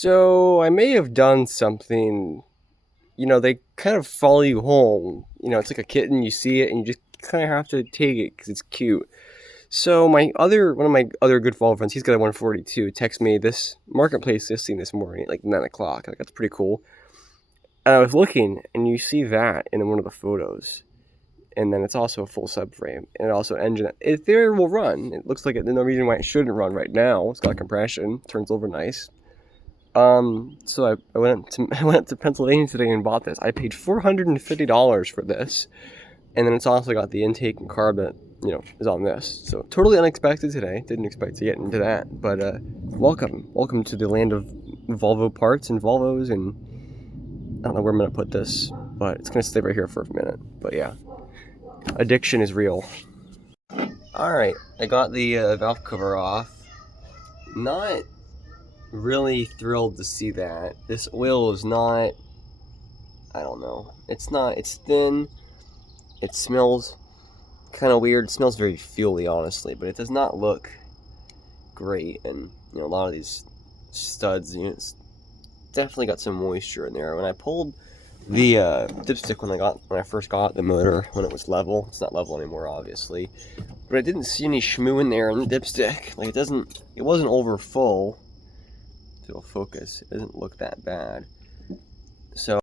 So I may have done something, they kind of follow you home. It's like a kitten, you see it and you just kind of have to take it because it's cute. So one of my other good Volvo friends, he's got a 142, texted me this marketplace listing this morning at like 9 o'clock. Like, that's pretty cool. And I was looking and you see that in one of the photos. And then it's also a full subframe and also an engine. It there will run. It looks like there's no reason why it shouldn't run right now. It's got compression, turns over nice. So I went up to Pennsylvania today and bought this. I paid $450 for this, and then it's also got the intake and carb that is on this. So totally unexpected today. Didn't expect to get into that, but welcome to the land of Volvo parts and Volvos, and I don't know where I'm gonna put this, but it's gonna stay right here for a minute. But yeah, addiction is real. All right, I got the valve cover off. Not really thrilled to see that. This oil is not, I don't know, it's thin, it smells kind of weird, it smells very fuely honestly, but it does not look great. And a lot of these studs, it's definitely got some moisture in there. When I pulled the dipstick when I first got the motor, when it was level, it's not level anymore obviously, but I didn't see any schmoo in there in the dipstick. Like, it wasn't over full. It'll focus. It doesn't look that bad. So,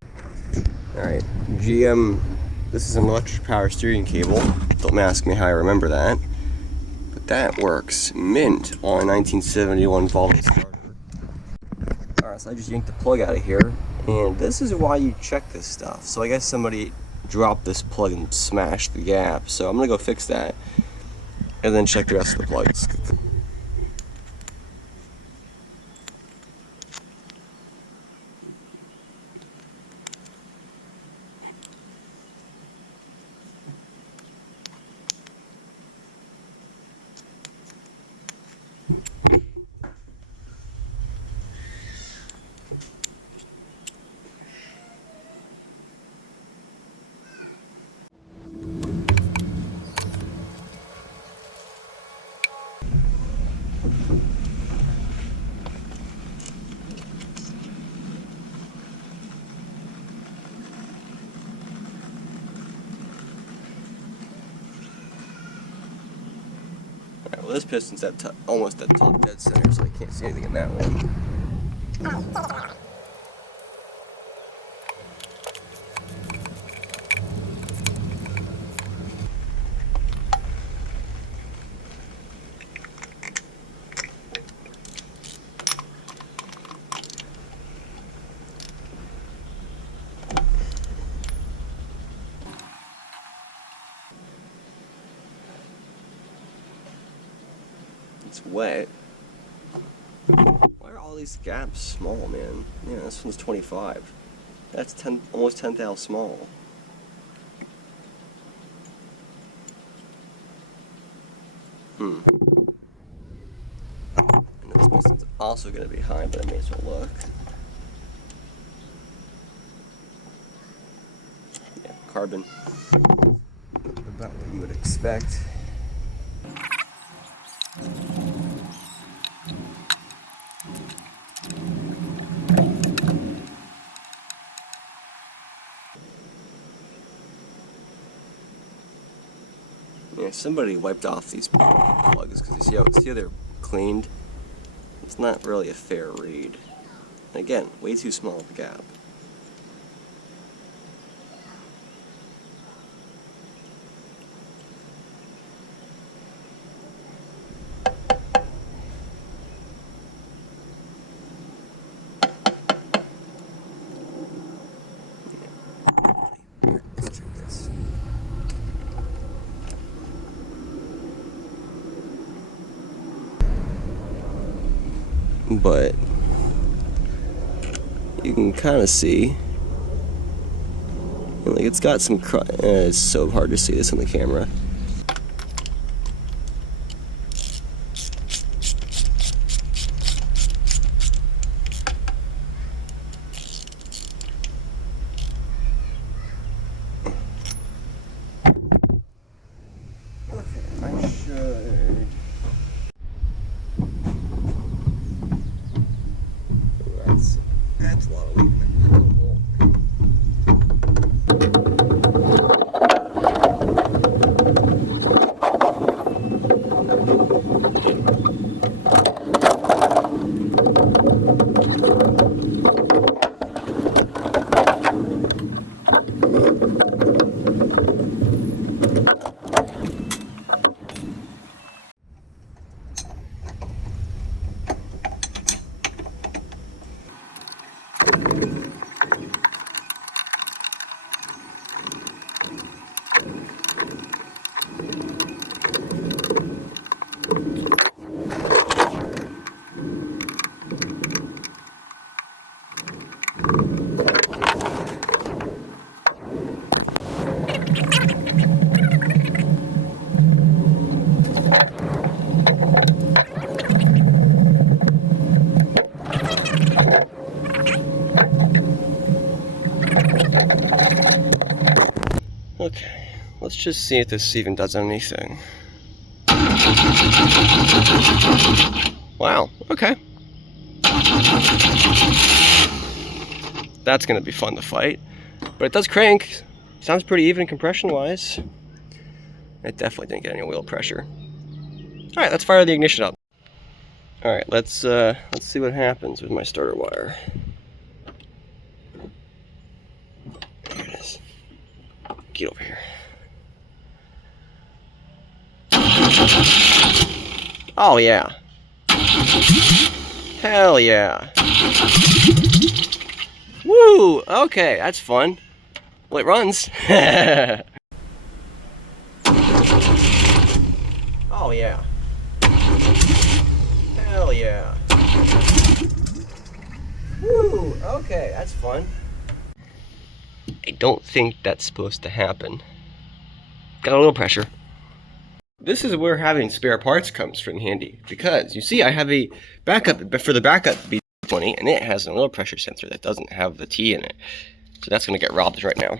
alright, GM, this is an electric power steering cable. Don't ask me how I remember that. But that works mint on a 1971 Volvo starter. Alright, so I just yanked the plug out of here. And this is why you check this stuff. So I guess somebody dropped this plug and smashed the gap. So I'm going to go fix that. And then check the rest of the plugs. Well, this piston's almost at top dead center, so I can't see anything in that one. It's wet. Why are all these gaps small, man? Yeah, this one's 25. That's almost 10 thou small. And this piston's also going to be high, but I may as well look. Yeah, carbon. About what you would expect. Yeah, somebody wiped off these plugs because you see how they're cleaned? It's not really a fair read. And again, way too small of a gap. But you can kind of see, like, it's got some it's so hard to see this on the camera. I should. That's Okay, let's just see if this even does anything. Wow, okay. That's gonna be fun to fight. But it does crank. Sounds pretty even compression-wise. It definitely didn't get any wheel pressure. Alright, let's fire the ignition up. Alright, let's see what happens with my starter wire. There it is. Get over here. Oh yeah. Hell yeah. Woo! Okay, that's fun. Well, it runs. Oh yeah. Hell yeah. Woo! Okay, that's fun. I don't think that's supposed to happen. Got a little pressure. This is where having spare parts comes in handy, because you see I have a backup for the backup B20, and it has an oil pressure sensor that doesn't have the T in it. So that's going to get robbed right now.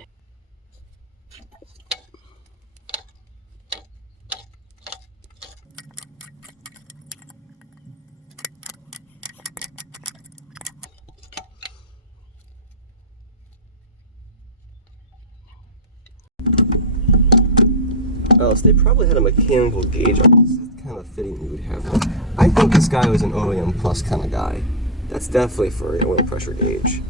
Oh, so they probably had a mechanical gauge on it. This is the kind of fitting you would have one. I think this guy was an OEM Plus kind of guy. That's definitely for an oil pressure gauge.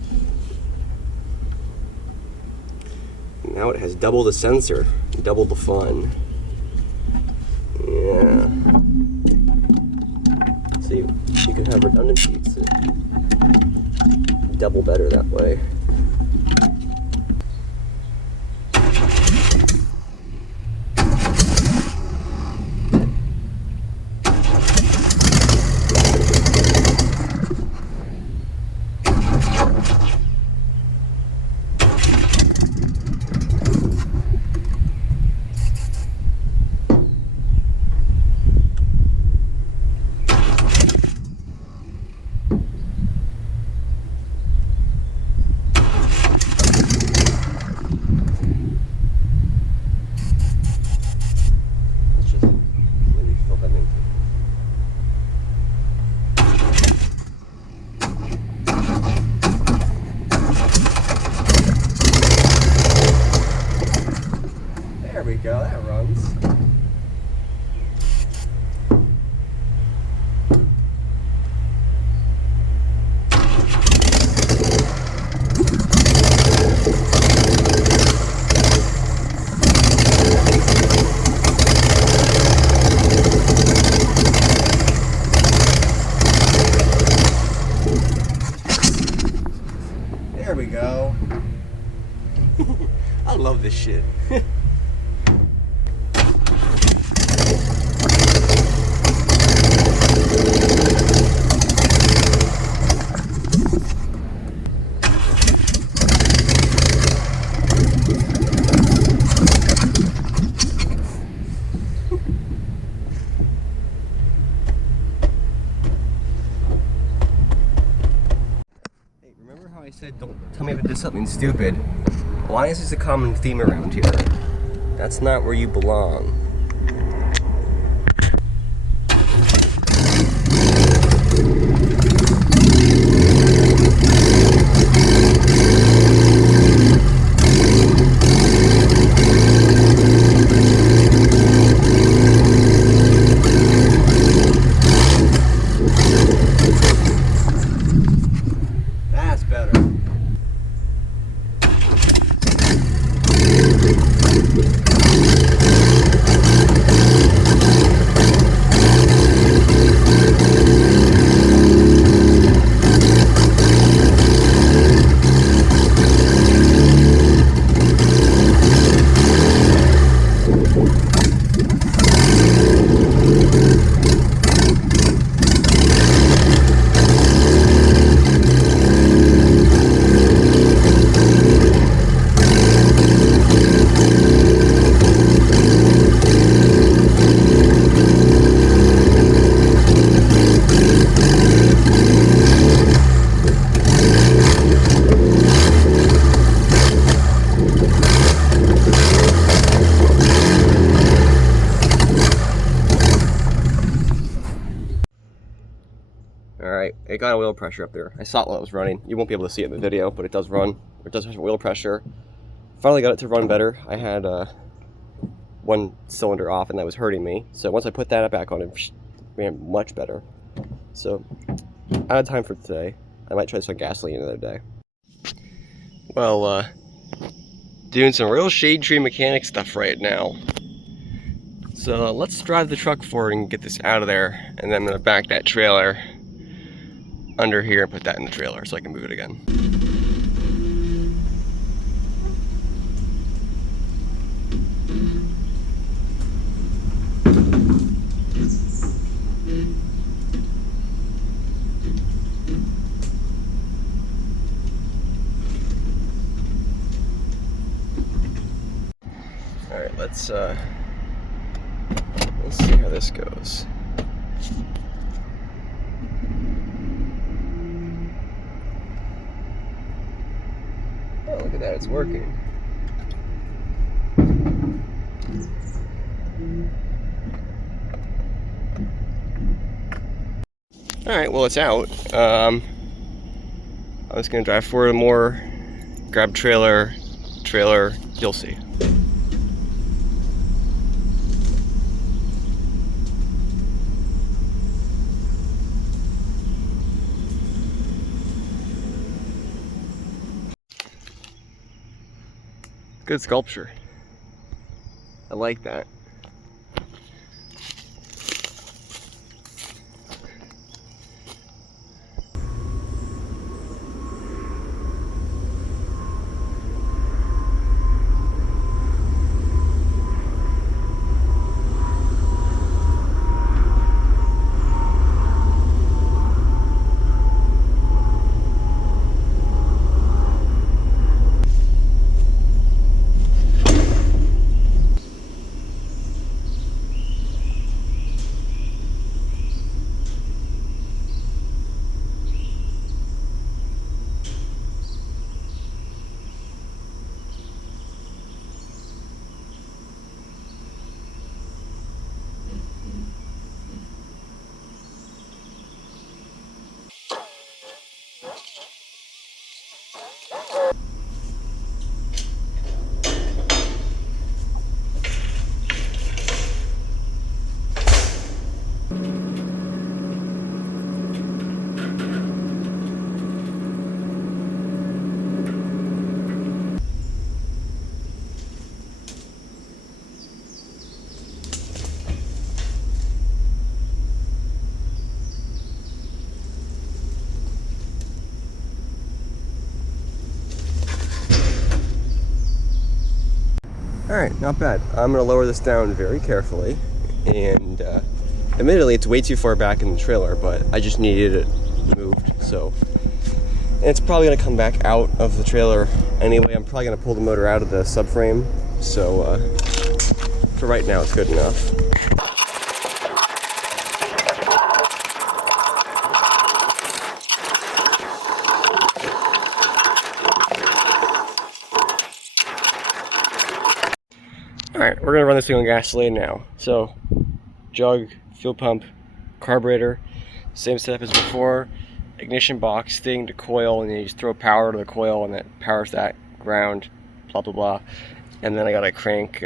Now it has double the sensor, double the fun. Yeah. See, you can have redundancy. It's double better that way. There we go, that runs. There we go. I love this shit. I said, don't tell me if I did something stupid. Why is this a common theme around here? That's not where you belong. got oil pressure up there. I saw it while it was running. You won't be able to see it in the video, but it does run. It does have oil pressure. Finally got it to run better. I had one cylinder off and that was hurting me. So once I put that back on, it ran much better. So out of time for today. I might try this on gasoline another day. Well, doing some real shade tree mechanic stuff right now. So let's drive the truck forward and get this out of there, and then I'm gonna back that trailer under here and put that in the trailer so I can move it again. All right, let's see how this goes. Oh, look at that, it's working. All right, well, it's out. I was gonna drive forward more, grab trailer, you'll see. Good sculpture. I like that. Alright, not bad. I'm going to lower this down very carefully, and admittedly it's way too far back in the trailer, but I just needed it moved, so. And it's probably going to come back out of the trailer anyway. I'm probably going to pull the motor out of the subframe, so for right now it's good enough. Alright, we're gonna run this thing on gasoline now. So, jug, fuel pump, carburetor, same setup as before, ignition box thing to coil, and then you just throw power to the coil and that powers that ground, blah blah blah. And then I got a crank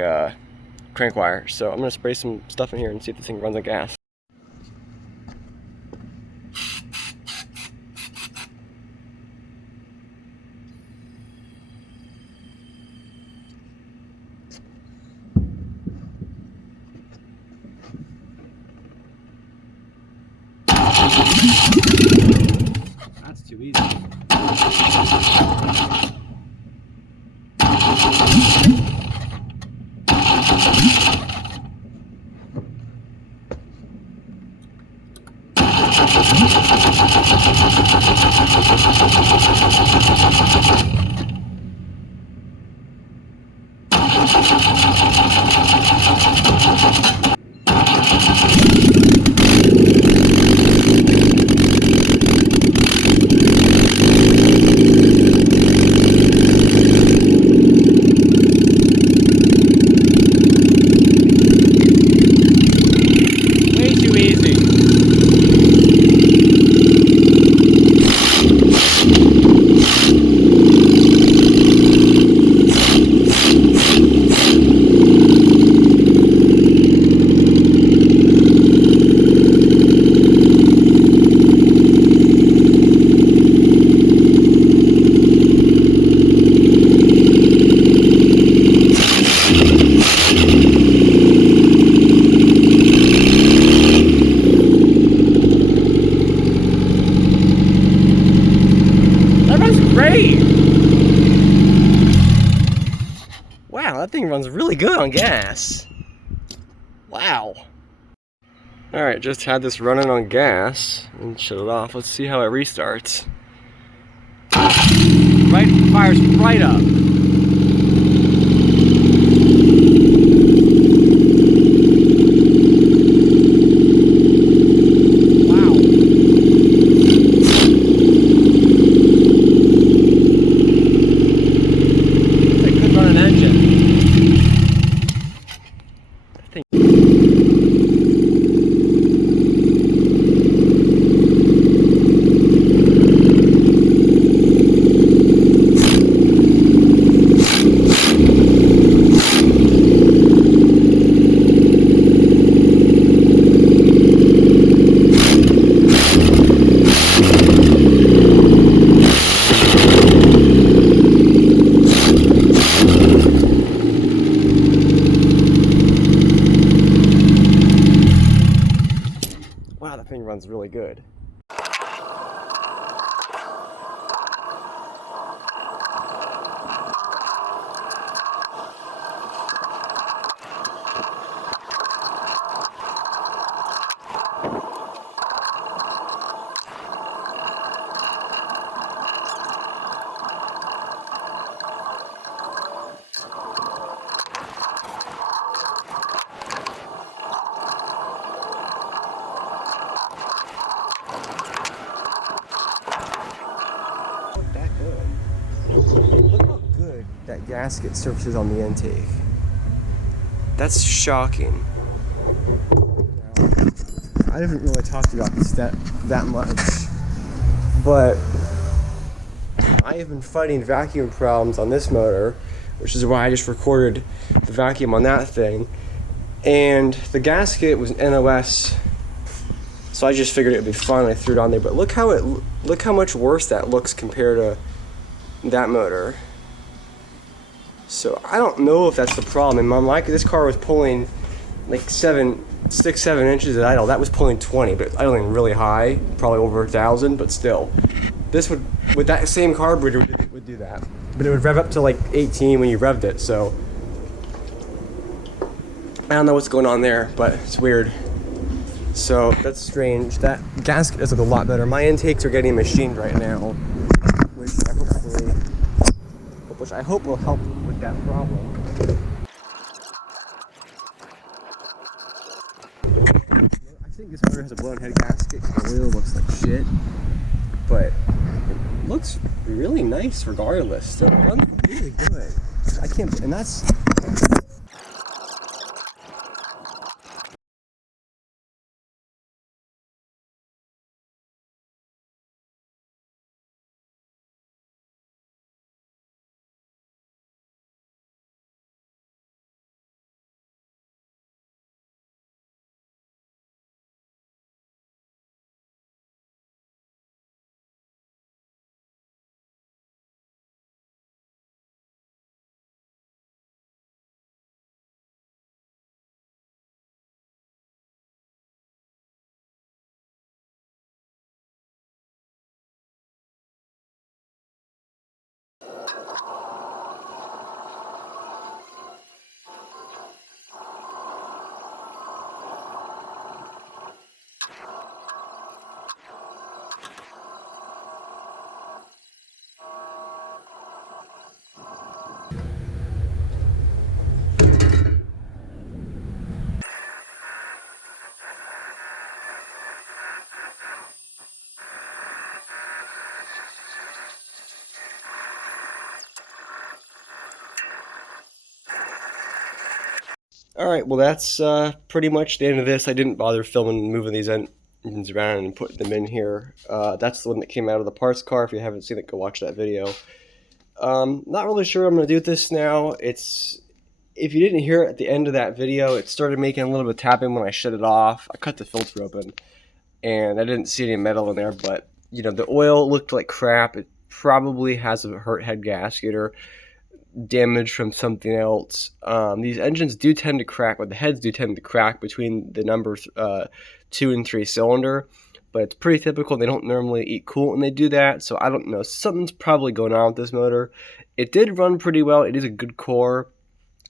wire. So I'm gonna spray some stuff in here and see if this thing runs on gas. That's too easy. great! Wow, that thing runs really good on gas. Wow. Alright, just had this running on gas and shut it off. Let's see how it restarts. Right, fires right up. Wow. I could run an engine. I think. Wow, that thing runs really good. That good. Look how good that gasket surfaces on the intake. That's shocking. I haven't really talked about this that much, but I have been fighting vacuum problems on this motor, which is why I just recorded the vacuum on that thing. And the gasket was NOS, so I just figured it would be fun. I threw it on there, but look how much worse that looks compared to that motor. So I don't know if that's the problem. And this car was pulling like 6, 7 inches at idle. That was pulling 20, but idling really high, probably over 1,000. But still, this would, with that same carburetor, would do that. But it would rev up to like 18 when you revved it. So I don't know what's going on there, but it's weird. So that's strange. That gasket does look a lot better. My intakes are getting machined right now, which I hope will help with that problem. I think this motor has a blown head gasket. The oil looks like shit, but it looks really nice regardless. Still runs really good. I can't, and that's. Alright, well that's pretty much the end of this. I didn't bother filming moving these engines around and putting them in here. That's the one that came out of the parts car. If you haven't seen it, go watch that video. Not really sure what I'm going to do with this now. If you didn't hear it at the end of that video, it started making a little bit of tapping when I shut it off. I cut the filter open, and I didn't see any metal in there, but you know, the oil looked like crap. It probably has a hurt head gasket or damage from something else. These engines do tend to crack, or the heads do tend to crack between the numbers 2 and 3 cylinder, but it's pretty typical. They don't normally eat coolant when they do that, so I don't know. Something's probably going on with this motor. It did run pretty well. It is a good core.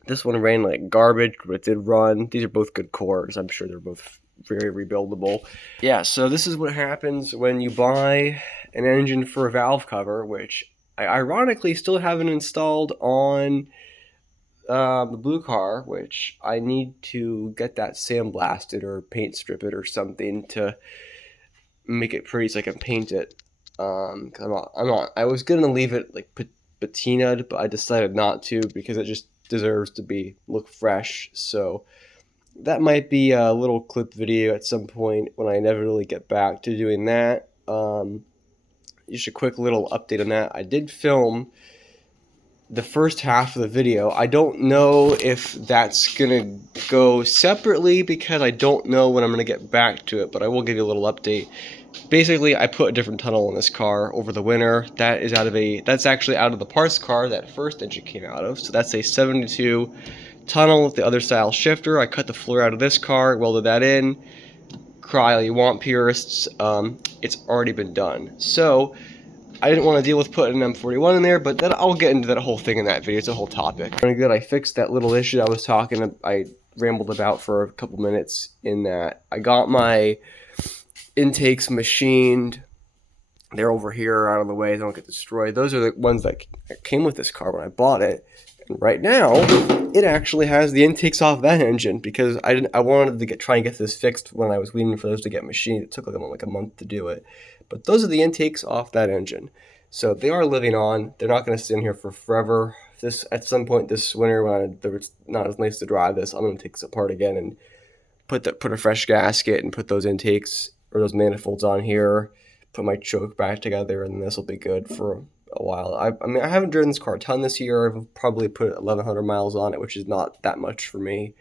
This one ran like garbage, but it did run. These are both good cores. I'm sure they're both very rebuildable. Yeah, so this is what happens when you buy an engine for a valve cover, which I ironically still haven't installed on the blue car, which I need to get that sandblasted or paint strip it or something to make it pretty so I can paint it. Cause I was gonna leave it like patinaed, but I decided not to because it just deserves to look fresh. So that might be a little clip video at some point when I inevitably get back to doing that. Just a quick little update on that. I did film the first half of the video. I don't know if that's gonna go separately because I don't know when I'm gonna get back to it, but I will give you a little update. Basically, I put a different tunnel in this car over the winter. That's actually out of the parts car that first engine came out of. So that's a 72 tunnel with the other style shifter. I cut the floor out of this car, welded that in. Cry all you want, purists. It's already been done. So I didn't want to deal with putting an M41 in there, but I'll get into that whole thing in that video. It's a whole topic. Pretty good. I fixed that little issue I rambled about for a couple minutes in that. I got my intakes machined. They're over here out of the way. They don't get destroyed. Those are the ones that came with this car when I bought it. And right now, it actually has the intakes off that engine because I wanted to try and get this fixed when I was waiting for those to get machined. It took like a month to do it. But those are the intakes off that engine. So they are living on. They're not going to sit in here for forever. At some point this winter, when it's not as nice to drive this, I'm going to take this apart again and put a fresh gasket and put those intakes or those manifolds on here, put my choke back together, and this will be good for a while. I mean, I haven't driven this car a ton this year. I've probably put 1,100 miles on it, which is not that much for me.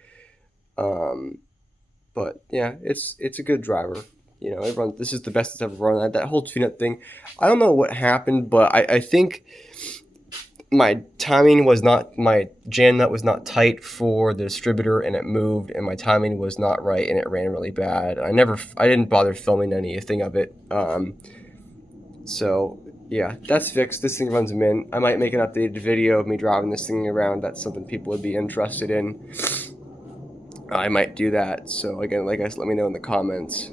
But yeah, it's a good driver. You know, this is the best it's ever run. That whole tune-up thing, I don't know what happened, but I think my timing was not, my jam nut was not tight for the distributor, and it moved, and my timing was not right, and it ran really bad. I didn't bother filming anything of it. So yeah, that's fixed. This thing runs mint. I might make an updated video of me driving this thing around. That's something people would be interested in. I might do that. So again, like I said, let me know in the comments.